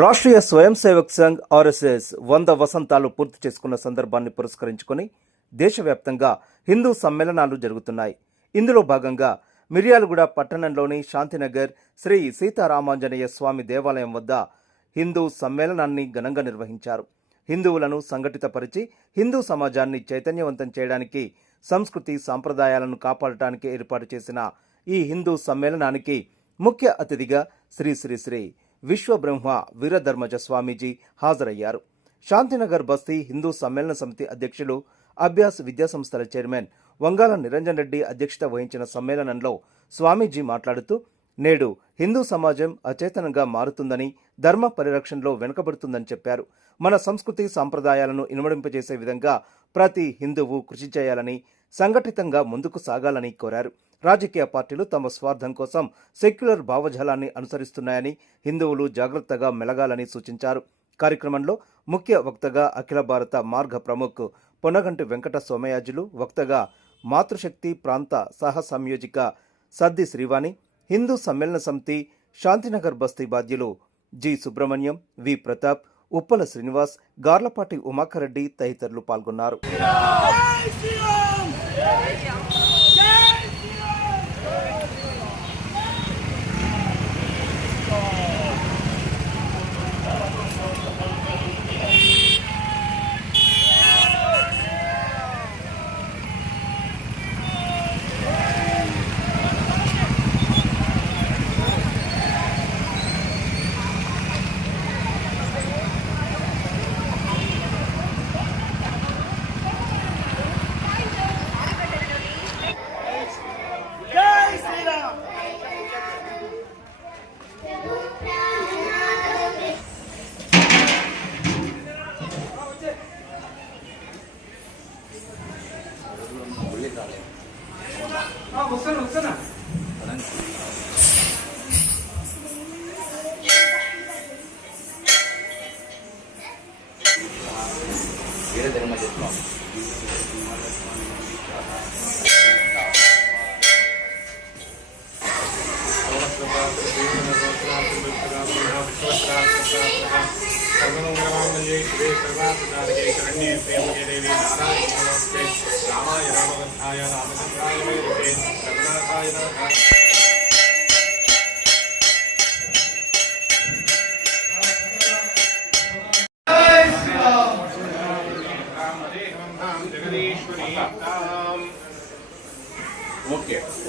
రాష్ట్రీయ స్వయం సేవక్ సంఘ్ ఆర్ఎస్ఎస్ 100 వసంతాలు పూర్తి చేసుకున్న సందర్భాన్ని పురస్కరించుకుని దేశవ్యాప్తంగా హిందూ సమ్మేళనాలు జరుగుతున్నాయి. ఇందులో భాగంగా మిర్యాలగూడ పట్టణంలోని శాంతినగర్ శ్రీ సీతారామాంజనేయ స్వామి దేవాలయం వద్ద హిందూ సమ్మేళనాన్ని ఘనంగా నిర్వహించారు. హిందువులను సంఘటితపరిచి హిందూ సమాజాన్ని చైతన్యవంతం చేయడానికి, సంస్కృతి సాంప్రదాయాలను కాపాడటానికి ఏర్పాటు చేసిన ఈ హిందూ సమ్మేళనానికి ముఖ్య అతిథిగా శ్రీ శ్రీ శ్రీ విశ్వబ్రహ్మ వీరధర్మజ స్వామీజీ హాజరయ్యారు. శాంతినగర్ బస్తీ హిందూ సమ్మేళన సమితి అధ్యక్షులు, అభ్యాస్ విద్యాసంస్థల చైర్మన్ వంగాల నిరంజన్ రెడ్డి అధ్యక్షత వహించిన సమ్మేళనంలో స్వామీజీ మాట్లాడుతూ, నేడు హిందూ సమాజం అచేతనంగా మారుతుందని, ధర్మ పరిరక్షణలో వెనుకబడుతుందని చెప్పారు. మన సంస్కృతి సాంప్రదాయాలను ఇనుమడింపజేసే విధంగా ప్రతి హిందువు కృషి చేయాలని, సంఘటితంగా ముందుకు సాగాలని కోరారు. రాజకీయ పార్టీలు తమ స్వార్థం కోసం సెక్యులర్ భావజాలాన్ని అనుసరిస్తున్నాయని, హిందువులు జాగ్రత్తగా మెలగాలని సూచించారు. కార్యక్రమంలో ముఖ్య వక్తగా అఖిల భారత మార్గ ప్రముఖ్ పొన్నగంటి వెంకట సోమయాజులు, వక్తగా మాతృశక్తి ప్రాంత సహ సంయోజిక సద్ది శ్రీవాణి, హిందూ సమ్మేళన సమితి శాంతినగర్ బస్తీ బాధ్యులు జి సుబ్రహ్మణ్యం, వి ప్రతాప్, ఉప్పల శ్రీనివాస్, గార్లపాటి ఉమాకరెడ్డి తదితరులు పాల్గొన్నారు.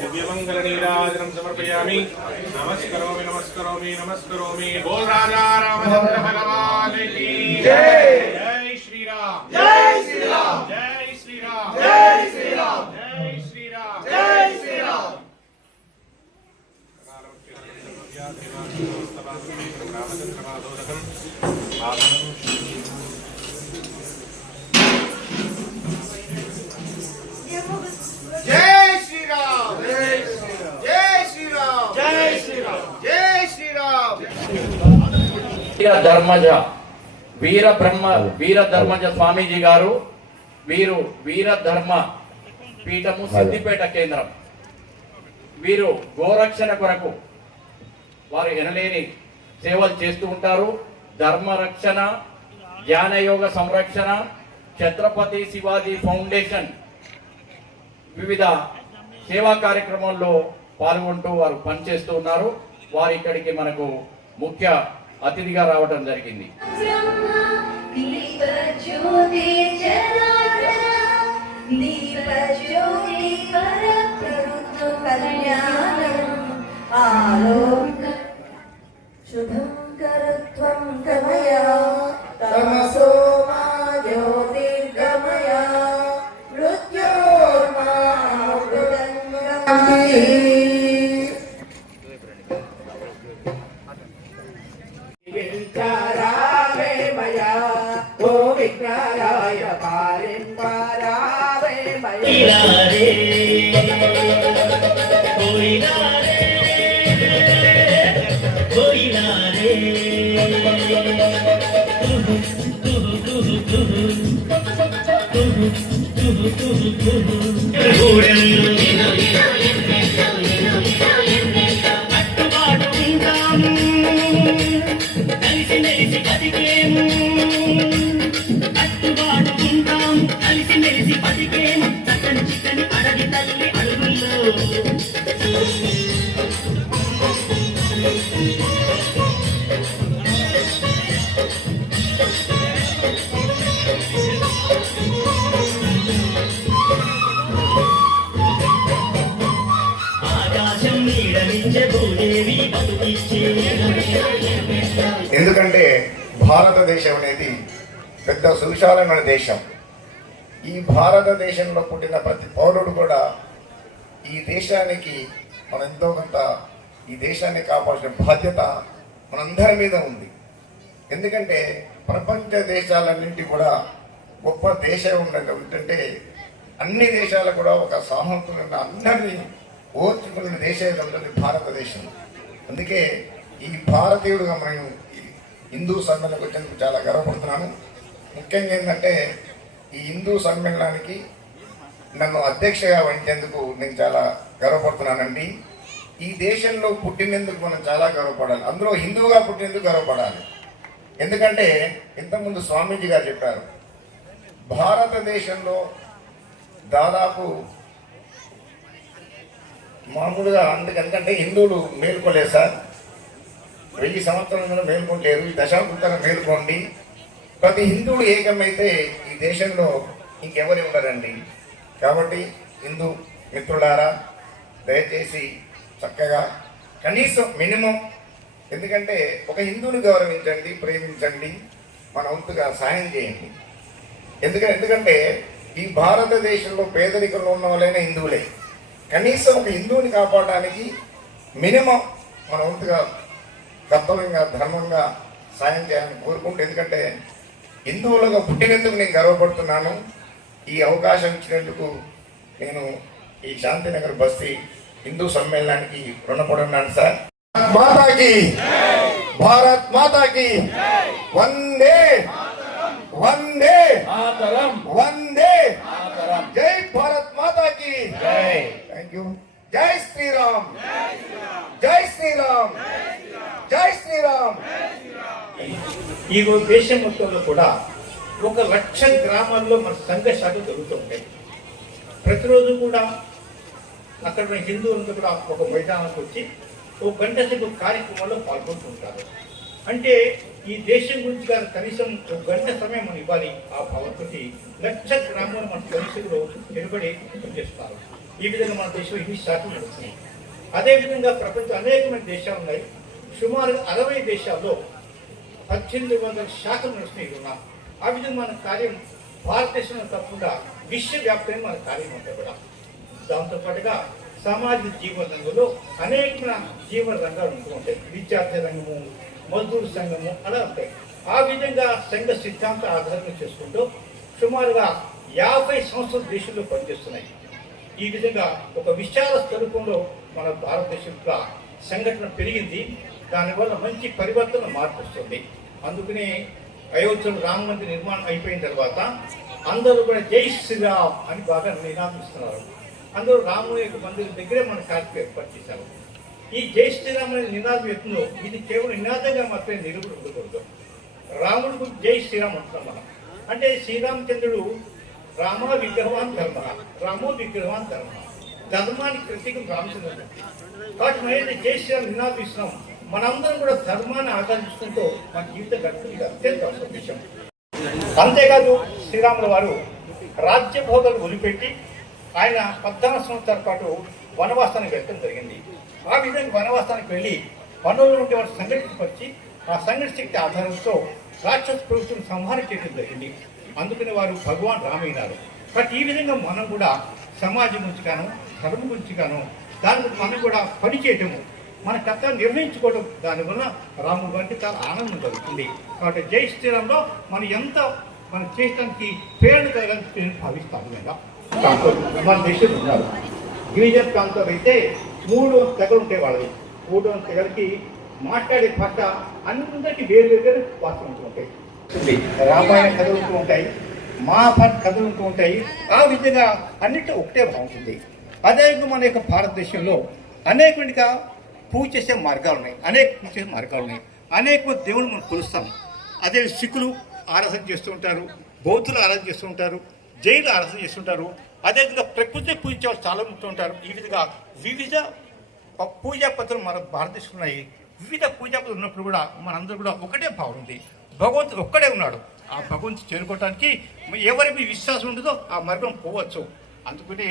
दिव्यमंगलनीराजनं समर्पयामि. नमस्करोमि नमस्करोमि नमस्करोमि. बोल राजा रामचंद्र भगवान की जय. जय श्री राम. जय श्री राम. जय श्री राम. जय श्री राम. जय श्री राम. जय श्री राम. ధర్మజ వీరధర్మజ స్వామీజీ గారు, వీరు వీరధర్మ పీఠము సిద్దిపేట కేంద్రం. వీరు గోరక్షణ కొరకు వారు ఎనలేని సేవలు చేస్తూ ఉంటారు. ధర్మరక్షణ, జ్ఞానయోగ సంరక్షణ, ఛత్రపతి శివాజీ ఫౌండేషన్ వివిధ సేవా కార్యక్రమాల్లో పాల్గొంటూ వారు పనిచేస్తూ ఉన్నారు. వారు ఇక్కడికి మనకు ముఖ్య అతిథిగా రావడం జరిగింది. కలిసి కలిసిమెలిసి బతికేము కట్టుబాటు ఉంటాము కలిసిమెలిసి బతికేము చక్కని చిక్కని అడవి తల్లి అడుగుల్లో ఆకాశం నీడనిచ్చే భూదేవి బతుకిచ్చే ఎందుకంటే భారతదేశం అనేది పెద్ద సువిశాలమైన దేశం. ఈ భారతదేశంలో పుట్టిన ప్రతి పౌరుడు కూడా ఈ దేశానికి మన ఎంతో కొంత ఈ దేశాన్ని కాపాల్సిన బాధ్యత మనందరి మీద ఉంది. ఎందుకంటే ప్రపంచ దేశాలన్నింటి కూడా గొప్ప దేశం ఉంటుంటే అన్ని దేశాలు కూడా ఒక సామర్థ్యం అందరినీ ఓర్చుకున్న దేశం ఉంటుంది భారతదేశం. అందుకే ఈ భారతీయుడుగా మనం హిందూ సమ్మేళనకు వచ్చేందుకు చాలా గర్వపడుతున్నాను. ముఖ్యంగా ఏంటంటే ఈ హిందూ సమ్మేళనానికి నన్ను అధ్యక్షగా వహించేందుకు నేను చాలా గర్వపడుతున్నానండి. ఈ దేశంలో పుట్టినందుకు మనం చాలా గర్వపడాలి, అందులో హిందువుగా పుట్టినందుకు గర్వపడాలి. ఎందుకంటే ఇంతకుముందు స్వామీజీ గారు చెప్పారు, భారతదేశంలో దాదాపు మామూలుగా ఎందుకంటే హిందువులు మేల్కోలేదు సార్, 1000 సంవత్సరాలు మేల్కొంటలేరు, ఈ దశాబ్దాలు మేల్కోండి. ప్రతి హిందువుడు ఏకమైతే ఈ దేశంలో ఇంకెవరు ఉండరండి. కాబట్టి హిందూ మిత్రులారా దయచేసి చక్కగా కనీసం మినిమం, ఎందుకంటే ఒక హిందువుని గౌరవించండి, ప్రేమించండి, మన వంతుగా సాయం చేయండి. ఎందుకంటే ఈ భారతదేశంలో పేదరికంలో ఉన్న వాళ్ళైనా హిందువులే. కనీసం ఒక హిందువుని కాపాడడానికి మినిమం మన వంతుగా కర్తవ్యంగా ధర్మంగా సాయం చేయాలని కోరుకుంటూ, ఎందుకంటే హిందువులుగా పుట్టినందుకు నేను గర్వపడుతున్నాను. ఈ అవకాశం ఇచ్చినందుకు నేను ఈ శాంతినగర్ బస్తీ హిందూ సమ్మేళనానికి రుణపడున్నాను సార్. మాతాకి భారత్ మాతాకి వందే వందే మాతరం వందే మాతరం. జై భారత్ మాతాకి జై. Thank you. జై శ్రీరామ్ జై శ్రీరామ్ జై శ్రీరామ్. ఈ దేశం మొత్తంలో కూడా 1,00,000 గ్రామాల్లో మన సంఘ శాఖలు జరుగుతుంటాయి. ప్రతిరోజు కూడా అక్కడ ఉన్న హిందువులంతా కూడా ఒక మైదానానికి వచ్చి 1 గంట సేపు కార్యక్రమాల్లో పాల్గొంటుంటారు. అంటే ఈ దేశం గురించి కానీ కనీసం 1 గంట సమయం మనం ఇవ్వాలి. ఆ భావంతో 1,00,000 గ్రామాలు మన పరిస్థితుల్లో నిలబడి పనిచేస్తారు. ఈ విధంగా మన దేశంలో ఇన్ని శాఖలు నడుస్తున్నాయి. అదేవిధంగా ప్రపంచం అనేకమైన దేశాలు ఉన్నాయి. సుమారు 60 దేశాల్లో 1800 శాఖలు నడుస్తున్నాయి ఉన్నా. ఆ విధంగా మన కార్యం భారతదేశంలో తప్పకుండా విశ్వవ్యాప్తంగా మన కార్యం అంతా కూడా. దాంతోపాటుగా సామాజిక జీవన రంగంలో అనేకమైన జీవన రంగాలు ఉంటూ ఉంటాయి. విద్యార్థి రంగము, మజ్దూరు సంఘము అలా ఉంటాయి. ఆ విధంగా సంఘ సిద్ధాంత ఆధారంగా చేసుకుంటూ సుమారుగా 50 సంవత్సరాల దేశంలో పనిచేస్తున్నాయి. ఈ విధంగా ఒక విశాల స్వరూపంలో మన భారతదేశంలో సంఘటన పెరిగింది. దానివల్ల మంచి పరివర్తన మార్పు వస్తుంది. అందుకనే అయోధ్యలో రామ మందిర నిర్మాణం అయిపోయిన తర్వాత అందరూ కూడా జై శ్రీరామ్ అని బాగా నినాదిస్తున్నారు. అందరూ రాముని యొక్క మందిరం దగ్గరే మన కార్యక్రమం ఏర్పాటు చేశారు. ఈ జై శ్రీరామ్ అనే నినాదం ఎత్తులో ఇది కేవలం నినాదంగా మాత్రమే నిలుగుడు ఉండకూడదు. రాముడు గురించి జై శ్రీరామ్ అంటున్నాం మనం. అంటే శ్రీరామచంద్రుడు రామ విగ్రహవాన్ ధర్మ, రామో విగ్రహవాన్ ధర్మ, ధర్మానికి ప్రతీకం రామచంద్రుడు. కాబట్టి మనం జై శ్రీరామ్ నినాదిస్తున్నాం. మనందరం కూడా ధర్మాన్ని ఆచరించుకుంటూ మన జీవిత గడుపుగా అత్యంత అవసరం విషయం. అంతేకాదు శ్రీరాముల వారు రాజ్యభోగాలు వదిలిపెట్టి ఆయన 14 సంవత్సరాల పాటు వనవాసానికి వెళ్ళడం జరిగింది. ఆ విధంగా వనవాసానికి వెళ్ళి వనంలో ఉండే వారు సంఘటితపరిచి ఆ సంఘటిత శక్తి ఆధారంతో రాక్షస ప్రభుత్వం సంహారం చేయడం జరిగింది. అందుకని వారు భగవాన్ రామైనారు. కాబట్టి ఈ విధంగా మనం కూడా సమాజం గురించి గాను ధర్మం గురించి గాను దాని గురించి మనం కూడా పనిచేయటము, మన కర్తవ్యం నిర్ణయించుకోవడం, దానివల్ల రాముడు గారికి చాలా ఆనందం కలుగుతుంది. కాబట్టి జై శ్రీరామ్లో మనం ఎంత మనం చేయడానికి ప్రేరణ కలగాలని నేను భావిస్తాను. కదా మన దేశంలో ఉన్నారు గిరిజన ప్రాంతాలు అయితే 3 తెగలు ఉంటాయి. వాళ్ళవి 3 తెగలకి మాట్లాడే భాష అందరికీ వేరు వేరు భాషలు ఉంటూ ఉంటాయి. రామాయణ కథలు ఉంటూ ఉంటాయి, మహాభారత కథలు ఉంటూ ఉంటాయి. ఆ విధంగా అన్నింటి ఒకటే బాగుంటుంది. అదేవిధంగా మన యొక్క భారతదేశంలో అనేకగా పూజ చేసే మార్గాలు ఉన్నాయి, అనేక పూజ చేసే మార్గాలు ఉన్నాయి. అనేక మంది దేవుళ్ళు మనం కొలుస్తాం. అదే సిక్కులు ఆరాధన చేస్తూ ఉంటారు, బౌద్ధులు ఆరాధన చేస్తూ ఉంటారు, జైలు ఆరాధన చేస్తుంటారు. అదేవిధంగా ప్రకృతిని పూజించే వాళ్ళు చాలా ఉంటూ ఉంటారు. ఈ విధంగా వివిధ పూజా పద్ధతులు మన భారతదేశంలో ఉన్నాయి. వివిధ పూజా పద్ధతులు ఉన్నప్పుడు కూడా మనందరూ కూడా ఒకటే భావన ఉంది, భగవంతుడు ఒక్కడే ఉన్నాడు. ఆ భగవంతుడు చేరుకోవడానికి ఎవరి మీ విశ్వాసం ఉంటుందో ఆ మార్గం పోవచ్చు. అందుకని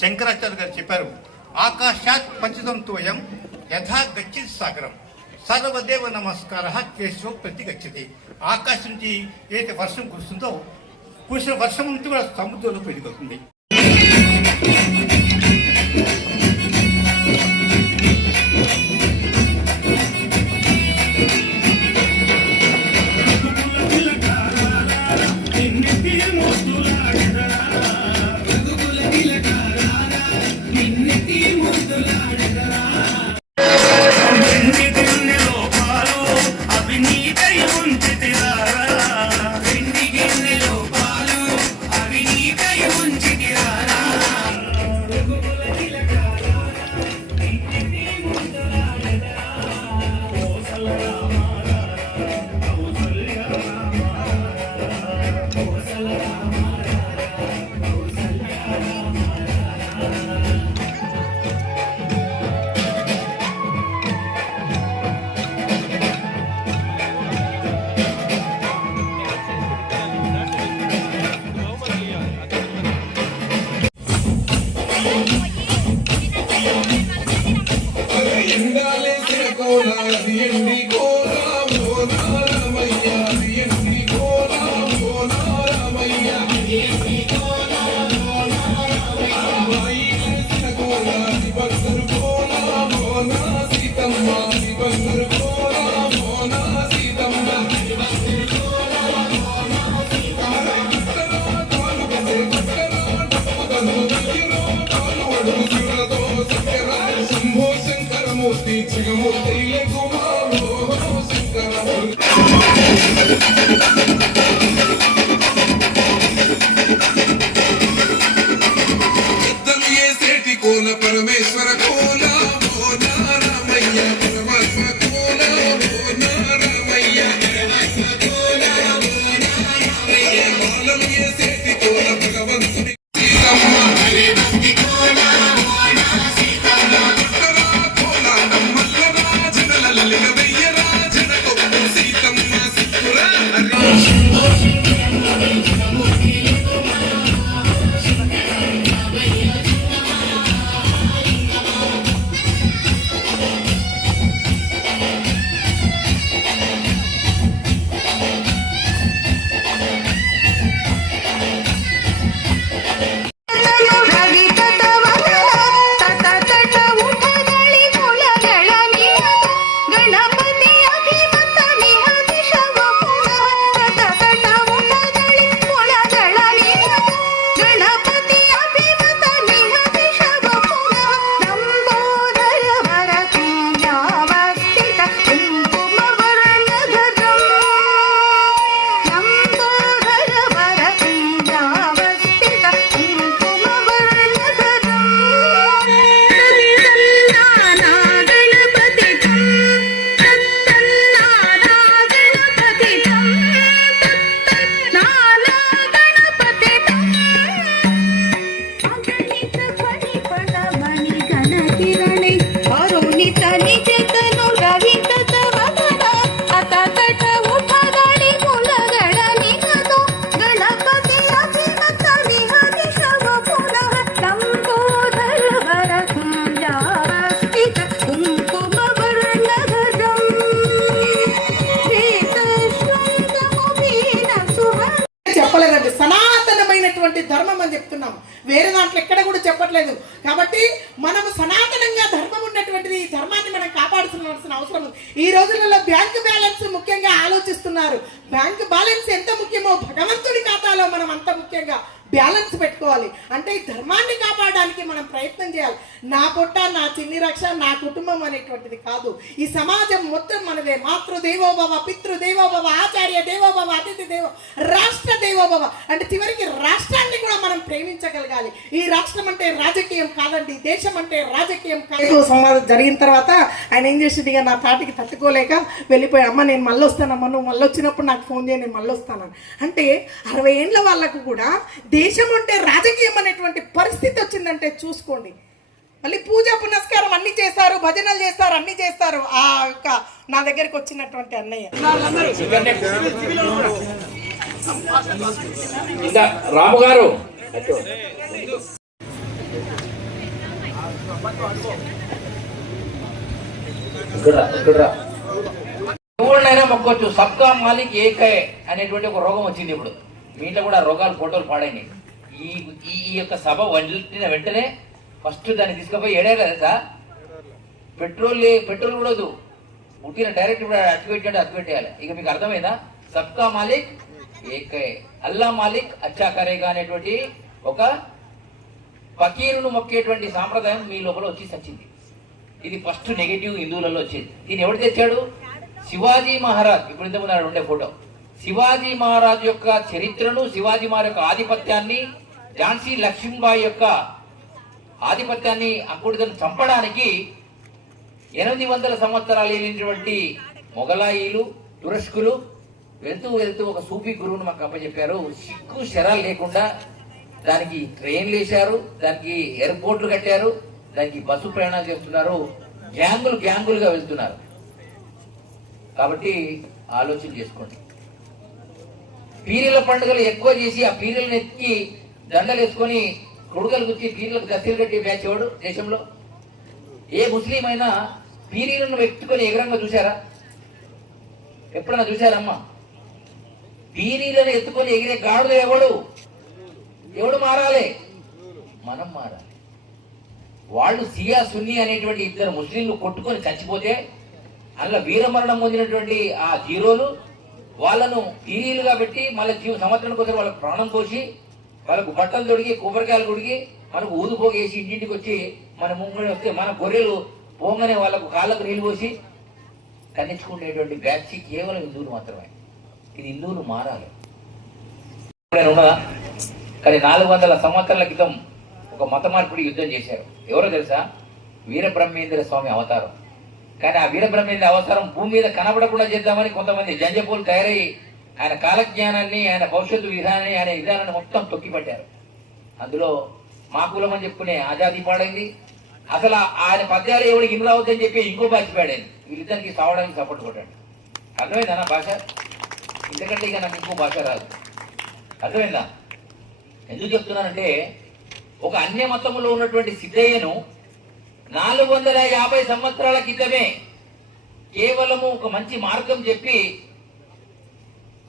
శంకరాచార్య గారు చెప్పారు, ఆకాశాత్ పతితం తోయం యథా గచ్చిత్ సాగరం సర్వదేవ నమస్కార కేశవ ప్రతి గచ్చతి. ఆకాశం నుంచి ఏదైతే వర్షం కురుస్తుందో కురిసిన వర్షం నుంచి కూడా సముద్రంలో పెరిగిపోతుంది. పరమేశ్వర కోల రామయ్య పరమాత్మ కోల రామయ్య మాలం చేసేటి కోల భగవంతుడి చెప్పలేదండి. సనాతనమైనటువంటి ధర్మం అని చెప్తున్నాం, వేరే దాంట్లో ఎక్కడ కూడా చెప్పట్లేదు. కాబట్టి మనము సనాతనంగా ధర్మం ఉన్నటువంటి ఈ ధర్మాన్ని మనం కాపాడుకోవాల్సిన అవసరం ఉంది. ఈ రోజులలో బ్యాంకు బ్యాలెన్స్ ముఖ్యంగా ఆలోచిస్తున్నారు. బ్యాంకు బ్యాలెన్స్ ఎంత ముఖ్యమో భగవంతుడి ఖాతాలో మనం అంత ముఖ్యంగా బ్యాలెన్స్ పెట్టుకోవాలి. అంటే ఈ ధర్మాన్ని కాపాడడానికి మనం ప్రయత్నం చేయాలి. నా పొట్ట, నా చిన్ని రక్ష, నా కుటుంబం అనేటువంటిది కాదు. ఈ సమాజం మొత్తం మనదే. మాతృదేవోభవ, పితృదేవోభవ, ఆచార్య దేవోభవ, అతిథి దేవో, రాష్ట్ర దేవోభవ. అంటే చివరికి రాష్ట్రాన్ని కూడా మనం ప్రేమించగలగాలి. ఈ రాష్ట్రం అంటే రాజకీయం కాదండి, దేశం అంటే రాజకీయం కాదు. సంవాదం జరిగిన తర్వాత ఆయన ఏం చేసింది, ఇక నా తాటికి తట్టుకోలేక వెళ్ళిపోయి, అమ్మ నేను మళ్ళీ వస్తానమ్మా, నువ్వు మళ్ళీ వచ్చినప్పుడు నాకు ఫోన్ చేయి, నేను మళ్ళీ వస్తాను. అంటే 60 ఏళ్ళ వాళ్ళకు కూడా దేశం అంటే రాజకీయం అనేటువంటి పరిస్థితి వచ్చిందంటే చూసుకోండి. మళ్ళీ పూజ పునస్కారం అన్ని చేస్తారు, భజనలు చేస్తారు, అన్ని చేస్తారు. ఆ యొక్క నా దగ్గరికి వచ్చినటువంటి అన్నయ్య ఇంకా రాము గారు ఎవరినైనా మొక్కొచ్చు. సబ్కా మాలిక్ ఏకై అనేటువంటి ఒక రోగం వచ్చింది. ఇప్పుడు మీ ఇంట్లో కూడా రోగాలు ఫోటోలు పాడైనాయి. ఈ ఈ యొక్క సభ వెంటనే ఫస్ట్ దాన్ని తీసుకుపోయి ఏడారు కదా, పెట్రోల్ కూడా వద్దు, పుట్టిన డైరెక్ట్ ఇప్పుడు అతిపెట్టేయాలి. ఇక మీకు అర్థమైందా? సబ్కా మాలిక్ ఏకై, అల్లా మాలిక్ అచ్చా కరేగా అనేటువంటి ఒక ఫకీరును మొక్కేటువంటి సాంప్రదాయం మీ లోపల వచ్చి వచ్చింది. ఇది ఫస్ట్ నెగటివ్ హిందువులలో వచ్చేది. దీన్ని ఎవడు తెచ్చాడు? శివాజీ మహారాజ్. ఇప్పుడు ఇంతకుముందు ఉండే ఫోటో శివాజీ మహారాజ్ యొక్క చరిత్రను, శివాజీ మహారాజ్ యొక్క ఆధిపత్యాన్ని, ఝాన్సీ లక్ష్మీబాయి యొక్క ఆధిపత్యాన్ని అక్కుడిని చంపడానికి 800 సంవత్సరాలు ఏలినటువంటి మొఘలాయిలు, తురస్కులు వెళ్తూ ఒక సూఫీ గురువును మాకు అప్పచెప్పారు. సిక్కు శరాలు లేకుండా దానికి ట్రైన్లు వేశారు, దానికి ఎయిర్పోర్ట్లు కట్టారు, దానికి బస్సు ప్రయాణాలు చేస్తున్నారు, గ్యాంగులుగా వెళ్తున్నారు. కాబట్టి ఆలోచన చేసుకోండి. పీరీల పండుగలు ఎక్కువ చేసి ఆ పీరీలను ఎత్తి దండలు వేసుకొని కొడుకలు గుచ్చి పీరీలకు దస్తీలు కట్టి బ్యాచ్ ఎవడు దేశంలో? ఏ ముస్లిం అయినా పీరీలను పెట్టుకొని ఎగరంగా చూసారా? ఎప్పుడన్నా చూసారమ్మా? పీరీలను ఎత్తుకొని ఎగిరే గాడులు ఎవడు మారాలి? మనం మారాలి. వాళ్ళు సియా సున్నీ అనేటువంటి 2 ముస్లింలు కొట్టుకొని చచ్చిపోతే అందులో వీరమరణం పొందినటువంటి ఆ జీరోలు వాళ్ళను పీరీలుగా పెట్టి మళ్ళీ సంవత్సరానికి ఒకసారి వాళ్ళకి ప్రాణం పోసి వాళ్ళకు బట్టలు తొడిగి, కొబ్బరికాయలు తొడిగి, మనకు ఊదుపోగేసి ఇంటింటికి వచ్చి మన ముంగడి వస్తే మన గొర్రెలు పోగానే వాళ్ళకు కాళ్ళకు నీళ్ళు పోసి ఖండించుకునేటువంటి బ్యాచ్ కేవలం హిందువులు మాత్రమే. ఇది హిందువులు మారాలి. ఉన్నదా? కానీ 400 సంవత్సరాల క్రితం ఒక మత మార్పిడి యుద్ధం చేశారు. ఎవరో తెలుసా? వీరబ్రహ్మేంద్ర స్వామి అవతారం. కానీ ఆ వీరబ్రహ్మేంద్ర అవతారం భూమి మీద కనబడకుండా చేద్దామని కొంతమంది జంజపూలు తయారై ఆయన కాలజ్ఞానాన్ని, ఆయన భవిష్యత్తు విధానాన్ని, ఆయన విధానాన్ని మొత్తం తొక్కిపట్టారు. అందులో మా కులం అని చెప్పుకునే ఆజాదీ పాడైంది. అసలు ఆయన పద్యాలు ఎవరికి ఇన్ను రావద్దని చెప్పి ఇంకో బ్యాచ్ పాడైంది. వీళ్ళిద్దరికి సావడానికి సపోర్ట్ కొట్టాడు. అర్థమైందా నా భాష? ఎందుకంటే ఇక నాకు ఇంకో భాష రాదు. అర్థమైందా? ఎందుకు చెప్తున్నానంటే ఒక అన్య మతములో ఉన్నటువంటి సిద్ధయ్యను 450 సంవత్సరాల క్రితమే కేవలము ఒక మంచి మార్గం చెప్పి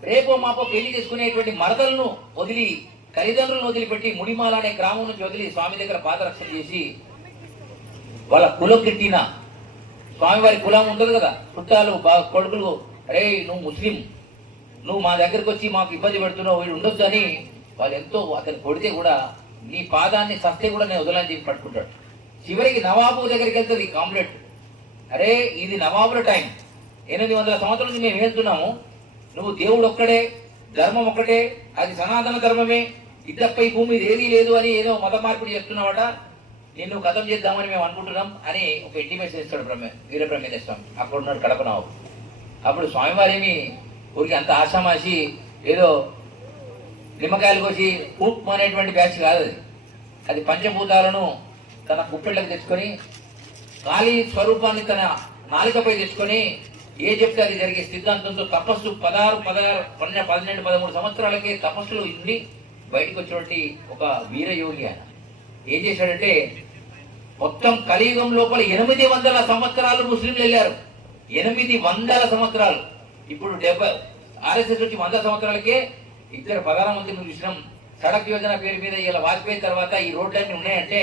రేపో మాపో పెళ్లి చేసుకునేటువంటి మరదలను వదిలి, తల్లిదండ్రులను వదిలిపెట్టి ముడిమాల అనే గ్రామం నుంచి వదిలి స్వామి దగ్గర పాదరక్షణ చేసి వాళ్ళ కులం తిట్టిన స్వామివారి కులం ఉండదు కదా, చుట్టాలు కొడుకులు, అరే నువ్వు ముస్లిం, నువ్వు మా దగ్గరకు వచ్చి మాకు ఇబ్బంది పెడుతున్నావు, వీడు ఉండొద్దు అని వాళ్ళు ఎంతో అతను కొడితే కూడా నీ పాదాన్ని సస్తే కూడా నేను వదలని చెప్పి పట్టుకుంటాడు. చివరికి నవాబు దగ్గరికి వెళ్తుంది కాంప్లెట్. అరే ఇది నవాబుల టైం, 800 సంవత్సరాల నుంచి మేము వెళ్తున్నాము, నువ్వు దేవుడు ఒక్కడే, ధర్మం ఒక్కటే, అది సనాతన ధర్మమే, ఇద్దపై భూమి ఏదీ లేదు అని ఏదో మత మార్పిడి చేస్తున్నావట, నిన్ను కథం చేద్దామని మేము అనుకుంటున్నాం అని ఒక ఇంటిమేషన్ ఇస్తాడు వీరబ్రహ్మేంద్ర స్వామి. అక్కడ ఉన్నాడు కడప నవాబు. అప్పుడు స్వామివారేమి ఊరికి అంత ఆశామాసి ఏదో నిమ్మకాయలు కోసి పూప్ అనేటువంటి బ్యాచ్ కాదు అది. అది పంచభూతాలను తన గుప్పెళ్ళకు తెచ్చుకొని కాళీ స్వరూపాన్ని తన నాలుకపై తెచ్చుకొని ఏ చెప్తే అది జరిగే సిద్ధాంతంతో తపస్సు 12, 13 సంవత్సరాలకే తపస్సులు ఉండి బయటకు వచ్చినటువంటి ఒక వీరయోగి. ఆయన ఏం చేశాడంటే మొత్తం కలియుగం లోపల 800 సంవత్సరాలు ముస్లింలు వెళ్ళారు. 800 సంవత్సరాలు. ఇప్పుడు ఆర్ఎస్ఎస్ వచ్చి 100 సంవత్సరాలకే 2 ప్రధానమంత్రులు చూసినాం. సడక్ యోజన పేరు మీద ఇలా వాజ్పేయి తర్వాత ఈ రోడ్లన్నీ ఉన్నాయంటే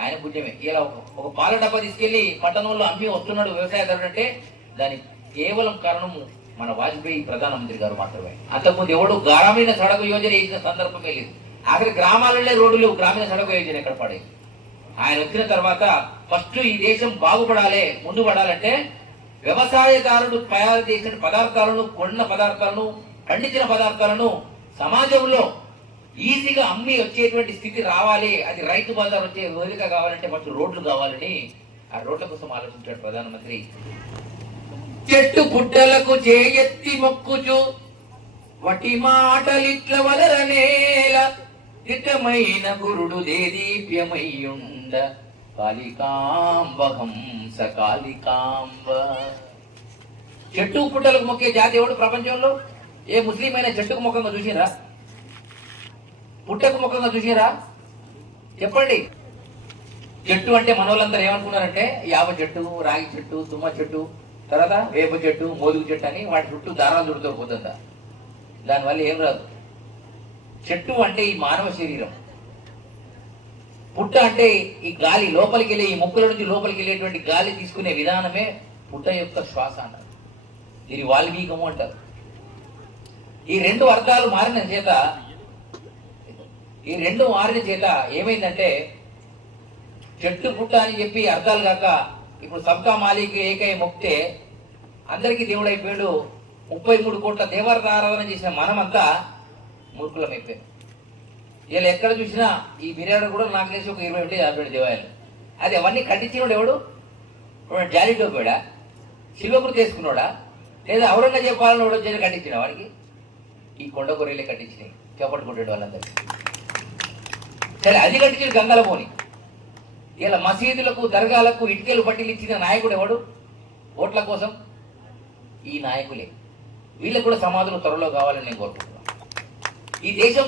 ఆయన పుణ్యమే. ఇలా ఒక పాల డబ్బా తీసుకెళ్లి పట్టణంలో అమ్మి వస్తున్నాడు వ్యవసాయదారుడు అంటే దానికి కేవలం కారణము మన వాజ్పేయి ప్రధానమంత్రి గారు మాత్రమే. అంతకుముందు ఎవడు గారమైన సడక్ యోజన వేసిన సందర్భమే లేదు. ఆఖరి గ్రామాలనే రోడ్లు గ్రామీణ సడక్ యోజన ఎక్కడ పడే. ఆయన వచ్చిన తర్వాత ఫస్ట్ ఈ దేశం బాగుపడాలి, ముందు పడాలంటే వ్యవసాయదారుడు తయారు చేసిన పదార్థాలను, కొన్న పదార్థాలను, పండించిన పదార్థాలను సమాజంలో ఈజీగా అమ్మి వచ్చేటువంటి స్థితి రావాలి. అది రైతు బజార్ వచ్చే వేదిక కావాలంటే ఫస్ట్ రోడ్లు కావాలని ఆ రోడ్ల కోసం ఆలోచించాడు ప్రధానమంత్రి. చెట్టు పుట్టలకు చేయెత్తి మొక్కుచు వటి మాటలిట్ల వలరనేల దిట్టమైన గురుడు దేదీప్యమయ్యుండ కాళికాంబ హంస కాళికాంబ. చెట్టు పుట్టలకు మొక్కే జాతి ఎవడు ప్రపంచంలో? ఏ ముస్లిం అయినా చెట్టుకు ముఖంగా చూసిరా? పుట్టకు ముఖంగా చూసిరా? చెప్పండి. చెట్టు అంటే మనోళ్ళందరూ ఏమనుకున్నారంటే యాప చెట్టు, రాగి చెట్టు, తుమ్మ చెట్టు, తర్వాత వేప చెట్టు, మోదుగు చెట్టు అని వాటి చుట్టూ దారాలు చుడుతూ పోతుందా? దానివల్ల ఏం రాదు. చెట్టు అంటే ఈ మానవ శరీరం, పుట్ట అంటే ఈ గాలి లోపలికి వెళ్ళే, ఈ ముక్కుల నుంచి లోపలికి వెళ్ళేటువంటి గాలి తీసుకునే విధానమే పుట్ట యొక్క శ్వాస అంటారు. ఇది వాల్మీకము అంటారు. ఈ రెండు అర్థాలు మారిన చేత ఏమైందంటే చెట్టు పుట్ట అని చెప్పి అర్థాలు కాక ఇప్పుడు సబ్కా మాలిక్ ఏకై మొక్తే అందరికీ దేవుడు అయిపోయాడు. 33 కోట్ల దేవత ఆరాధన చేసిన మనమంతా మూర్ఖులం అయిపోయాం. వీళ్ళు ఎక్కడ చూసినా ఈ బిర్యానీ కూడా నాకు తెలిసి ఒక 20-50 దేవాలయాలు. అది అవన్నీ కట్టించినోడు ఎవడు? జాలిటో పోయాడా? శిల్వకృతి చేసుకున్నాడా? లేదా ఔరంగజేబ్ పాలన వాడు వచ్చి కట్టించిన వాడికి? ఈ కొండ కొర్రీలే కట్టించినాయి చేపట్టు కొట్టాడు వాళ్ళందరికీ. సరే, అది కట్టించిన గంగల పోని. ఇలా మసీదులకు, దర్గాలకు ఇటుకలు పట్టిలు ఇచ్చిన నాయకుడు ఎవడు? ఓట్ల కోసం ఈ నాయకులే. వీళ్ళకు కూడా సమాధులు త్వరలో కావాలని నేను కోరుకుంటున్నాను. ఈ దేశం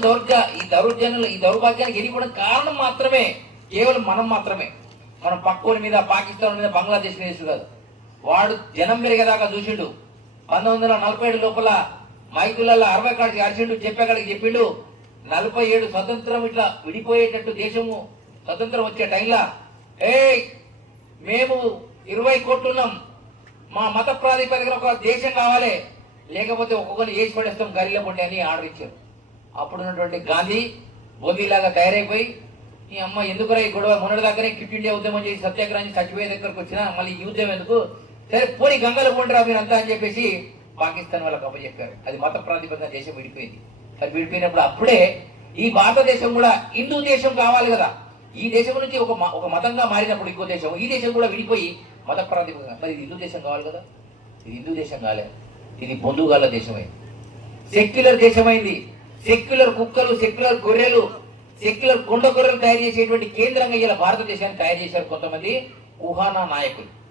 ఈ దౌర్భాగ్యానికి ఎదిగిపోవడం కారణం మాత్రమే కేవలం మనం మాత్రమే. మనం పక్కోని మీద, పాకిస్తాన్ మీద, బంగ్లాదేశ్ మీద కాదు. వాడు జనం పెరిగేదాకా చూసిండు. 1947 లోపల మైకులలో 60 కాడికి అరిచిండు, చెప్పేకాడికి చెప్పిండు 47 స్వతంత్రం ఇట్లా విడిపోయేటట్టు దేశము స్వతంత్రం వచ్చే టైంలా మేము 20 కోట్లున్నాం, మా మత ప్రాతిపదికన ఒక దేశం కావాలి, లేకపోతే ఒక్కొక్కరు వేసి పడేస్తాం గరిలో పొండి అని ఆర్డర్ ఇచ్చారు. అప్పుడున్నటువంటి గాంధీ బోధీలాగా తయారైపోయి ఈ అమ్మ ఎందుకురా ఈ గొడవ, మొన్నటి దగ్గరే క్విట్ ఇండియా ఉద్యమం చేసి సత్యాగ్రహాన్ని చచ్చిపోయే దగ్గరకు వచ్చినా మళ్ళీ ఈ యుద్ధం ఎందుకు, సరే పోనీ గంగలో పొండిరా మీరంతా అని చెప్పేసి పాకిస్తాన్ వాళ్ళకి అప్పచెప్పారు. అది మత ప్రాతిపదికన దేశం విడిపోయింది. అది విడిపోయినప్పుడు అప్పుడే ఈ భారతదేశం కూడా హిందూ దేశం కావాలి కదా. ఈ దేశం నుంచి ఒక మతంగా మారినప్పుడు ఇంకో దేశం, ఈ దేశం కూడా విడిపోయి మత ప్రాతిపదికన, మరి ఇది హిందూ దేశం కావాలి కదా. ఇది హిందూ దేశం కాలే, ఇది బొందుగాల దేశమైంది, సెక్యులర్ దేశమైంది. సెక్యులర్ కుక్కలు, సెక్యులర్ గొర్రెలు, సెక్యులర్ కొండ గొర్రెలు తయారు చేసేటువంటి కేంద్రంగా ఇలా భారతదేశాన్ని తయారు చేశారు కొంతమంది కుహానా నాయకులు.